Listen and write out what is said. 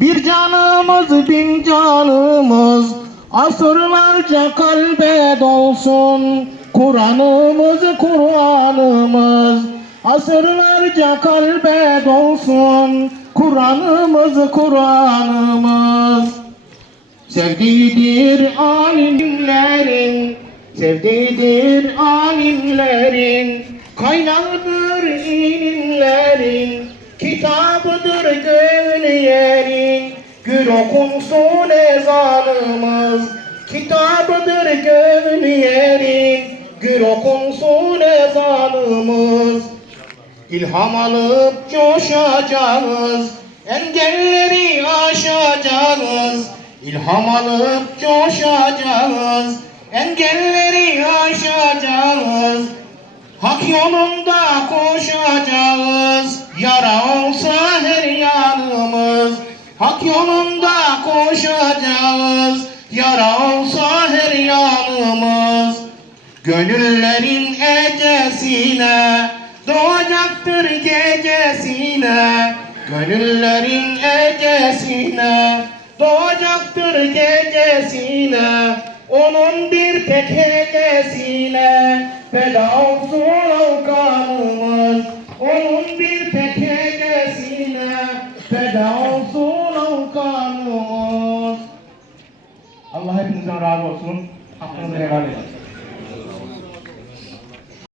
Bir canımız bin canımız Asırlarca kalbe dolsun. Kur'an'ımız Kur'an'ımız Asırlarca kalbe dolsun. Kur'an'ımız Kur'an'ımız. Sevdiğidir alimlerin Sevdiğidir alimlerin Kaynağıdır ilimlerin gönüllerin Gül okunsun ezanımız Kitabıdır gönüllerin Gül okunsun ezanımız İlham alıp coşacağız Engelleri aşacağız. İlham alıp coşacağız Engelleri aşacağız. Hak yolunda koşacağız Yara olsa her yanımız. Hak yolunda koşacağız Yara olsa her yanımız. Gönüllerin ecesine Doğacaktır gecesine. Gönüllerin ecesine Doğacaktır gecesine. Onun bir tek hecesine Feda olsun kanımız Onun bir tek hecesine Feda olsun Allah hepinizden razı olsun. Hakkınızı helal edin.